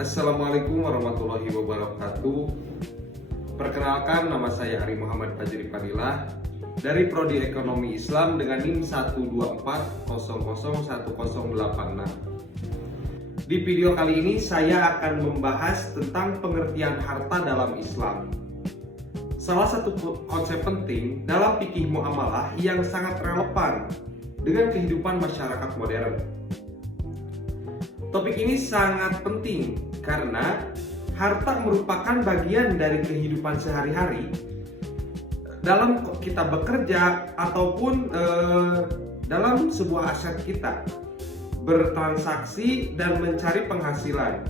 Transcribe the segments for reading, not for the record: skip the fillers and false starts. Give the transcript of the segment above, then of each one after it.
Assalamualaikum warahmatullahi wabarakatuh. Perkenalkan, nama saya Ari Muhammad Fajri Fadilah dari Prodi Ekonomi Islam dengan NIM 124001086. Di video kali ini saya akan membahas tentang pengertian harta dalam Islam. Salah satu konsep penting dalam fikih muamalah yang sangat relevan dengan kehidupan masyarakat modern. Topik ini sangat penting karena harta merupakan bagian dari kehidupan sehari-hari dalam kita bekerja ataupun dalam sebuah aset kita, bertransaksi dan mencari penghasilan.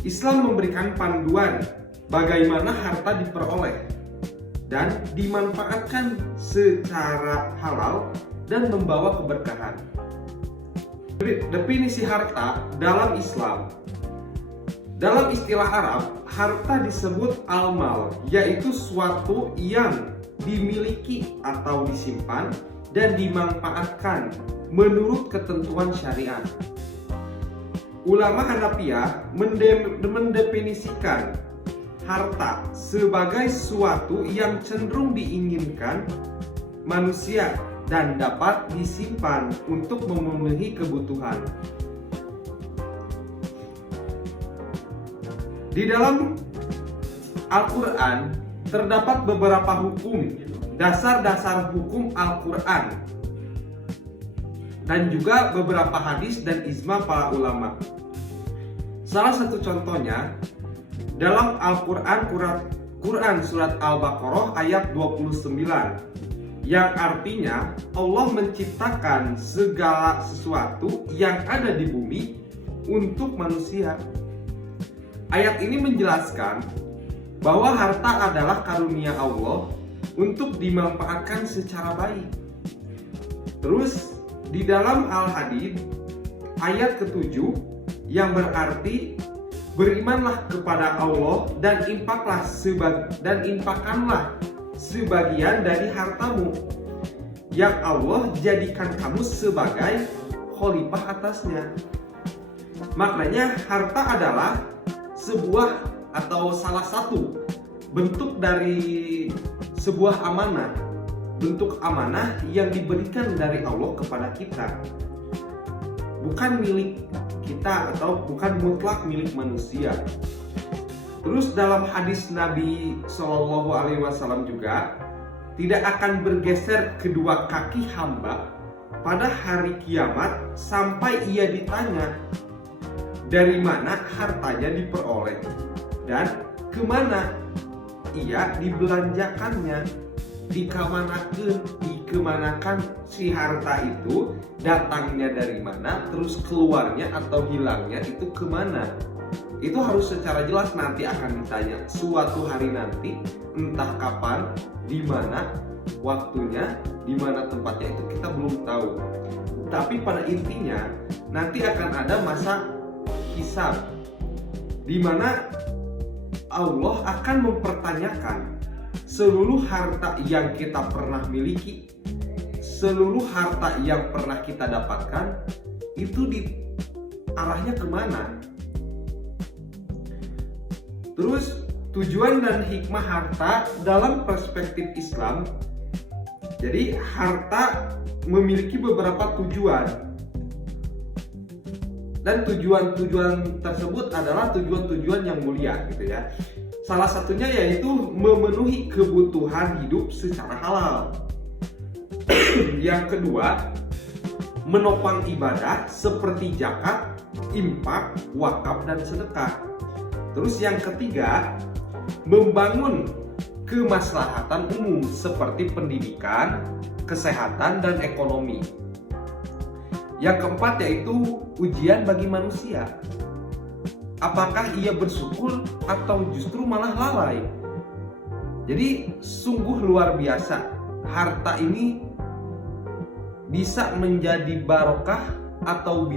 Islam memberikan panduan bagaimana harta diperoleh dan dimanfaatkan secara halal dan membawa keberkahan. Definisi harta dalam Islam. Dalam istilah Arab, harta disebut al-mal, yaitu suatu yang dimiliki atau disimpan dan dimanfaatkan menurut ketentuan syariat. Ulama Hanafiyah mendefinisikan harta sebagai suatu yang cenderung diinginkan manusia dan dapat disimpan untuk memenuhi kebutuhan. Di dalam Al-Quran terdapat beberapa hukum, dasar-dasar hukum Al-Quran, dan juga beberapa hadis dan ijma para ulama. Salah satu contohnya dalam Al-Quran surat Al-Baqarah ayat 29, yang artinya Allah menciptakan segala sesuatu yang ada di bumi untuk manusia. Ayat ini menjelaskan bahwa harta adalah karunia Allah untuk dimanfaatkan secara baik. Terus di dalam Al-Hadid ayat ke-7 yang berarti berimanlah kepada Allah dan infakkanlah sebagian dari hartamu yang Allah jadikan kamu sebagai khalifah atasnya. Maknanya harta adalah sebuah atau salah satu bentuk dari sebuah amanah, bentuk amanah yang diberikan dari Allah kepada kita, bukan milik kita atau bukan mutlak milik manusia. Terus dalam hadis Nabi Shallallahu Alaihi Wasallam juga, tidak akan bergeser kedua kaki hamba pada hari kiamat sampai ia ditanya dari mana hartanya diperoleh dan kemana ia dibelanjakannya, dikemanakan si harta itu, datangnya dari mana, terus keluarnya atau hilangnya itu kemana. Itu harus secara jelas nanti akan ditanya suatu hari nanti, entah kapan, di mana waktunya, di mana tempatnya itu kita belum tahu. Tapi pada intinya nanti akan ada masa hisab di mana Allah akan mempertanyakan seluruh harta yang kita pernah miliki, seluruh harta yang pernah kita dapatkan itu arahnya kemana. Terus tujuan dan hikmah harta dalam perspektif Islam. Jadi harta memiliki beberapa tujuan, dan tujuan-tujuan tersebut adalah tujuan-tujuan yang mulia gitu ya. Salah satunya yaitu memenuhi kebutuhan hidup secara halal. Yang kedua, menopang ibadah seperti zakat, infak, wakaf dan sedekah. Terus yang ketiga, membangun kemaslahatan umum seperti pendidikan, kesehatan, dan ekonomi. Yang keempat yaitu ujian bagi manusia. Apakah ia bersyukur atau justru malah lalai? Jadi sungguh luar biasa. Harta ini bisa menjadi barokah atau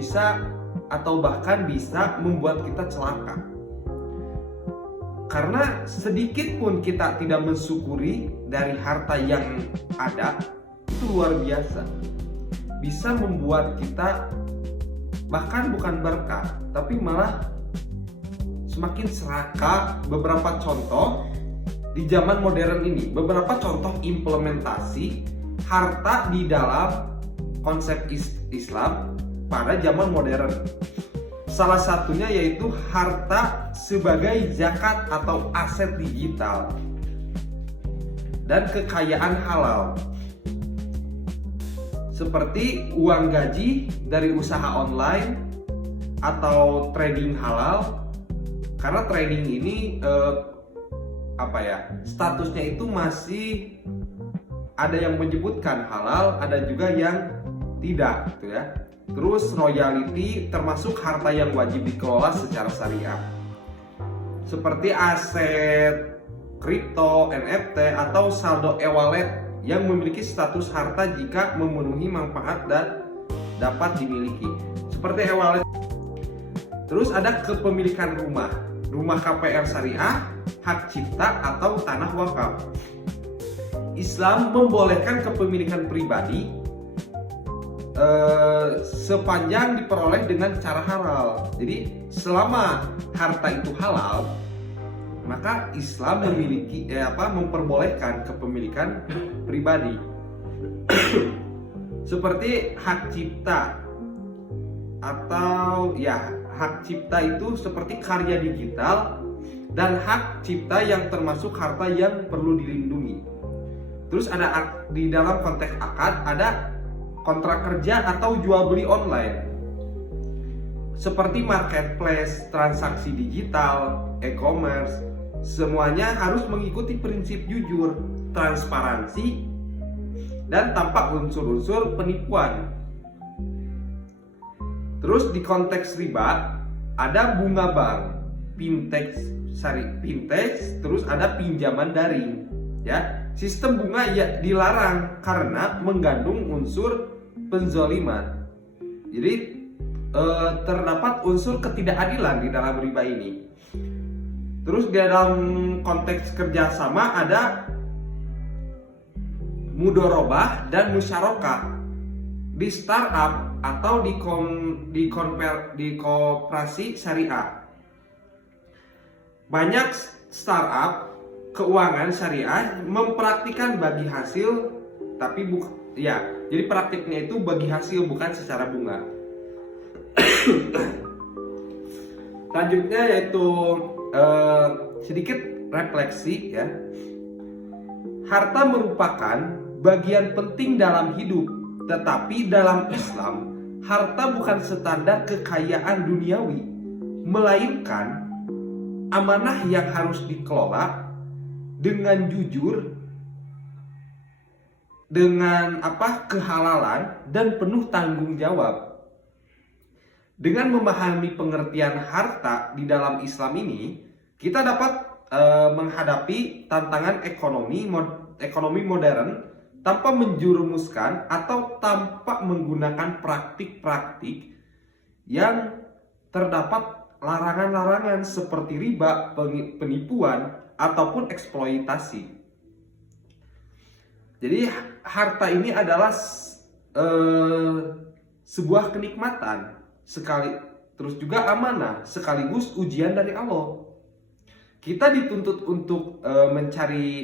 bahkan bisa membuat kita celaka. Karena sedikit pun kita tidak mensyukuri dari harta yang ada, itu luar biasa. Bisa membuat kita bahkan bukan berkah, tapi malah semakin serakah. Beberapa contoh di zaman modern ini, beberapa contoh implementasi harta di dalam konsep Islam pada zaman modern. Salah satunya yaitu harta sebagai zakat atau aset digital dan kekayaan halal, seperti uang gaji dari usaha online atau trading halal. Karena trading ini statusnya itu masih ada yang menyebutkan halal, ada juga yang tidak gitu ya. Terus royalty termasuk harta yang wajib dikelola secara syariah, seperti aset kripto, NFT, atau saldo e-wallet yang memiliki status harta jika memenuhi manfaat dan dapat dimiliki, seperti e-wallet. Terus ada kepemilikan rumah KPR syariah, hak cipta, atau tanah wakaf. Islam membolehkan kepemilikan pribadi sepanjang diperoleh dengan cara halal. Jadi selama harta itu halal, maka Islam memperbolehkan kepemilikan pribadi. Seperti hak cipta atau hak cipta itu seperti karya digital, dan hak cipta yang termasuk harta yang perlu dilindungi. Terus ada di dalam konteks akad ada kontrak kerja atau jual beli online, seperti marketplace, transaksi digital, e-commerce. Semuanya harus mengikuti prinsip jujur, transparansi, dan tanpa unsur-unsur penipuan. Terus di konteks riba ada bunga bank, fintech, terus ada pinjaman daring. Ya, sistem bunga dilarang karena mengandung unsur penzoliman. Jadi terdapat unsur ketidakadilan di dalam riba ini. Terus di dalam konteks kerjasama ada mudorobah dan musyarakah di startup atau di koperasi syariah. Banyak startup keuangan syariah mempraktikkan bagi hasil, jadi praktiknya itu bagi hasil, bukan secara bunga. Selanjutnya yaitu sedikit refleksi ya. Harta merupakan bagian penting dalam hidup, tetapi dalam Islam harta bukan standar kekayaan duniawi, melainkan amanah yang harus dikelola dengan jujur, dengan kehalalan dan penuh tanggung jawab. Dengan memahami pengertian harta di dalam Islam ini, kita dapat menghadapi tantangan ekonomi modern tanpa menjerumuskan atau tanpa menggunakan praktik-praktik yang terdapat larangan-larangan seperti riba, penipuan, ataupun eksploitasi. Jadi harta ini adalah sebuah kenikmatan terus juga amanah, sekaligus ujian dari Allah. Kita dituntut untuk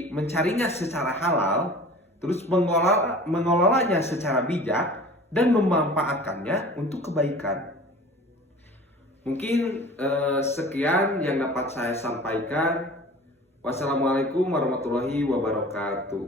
mencarinya secara halal, terus mengelolanya secara bijak, dan memanfaatkannya untuk kebaikan. Mungkin sekian yang dapat saya sampaikan. Wassalamualaikum warahmatullahi wabarakatuh.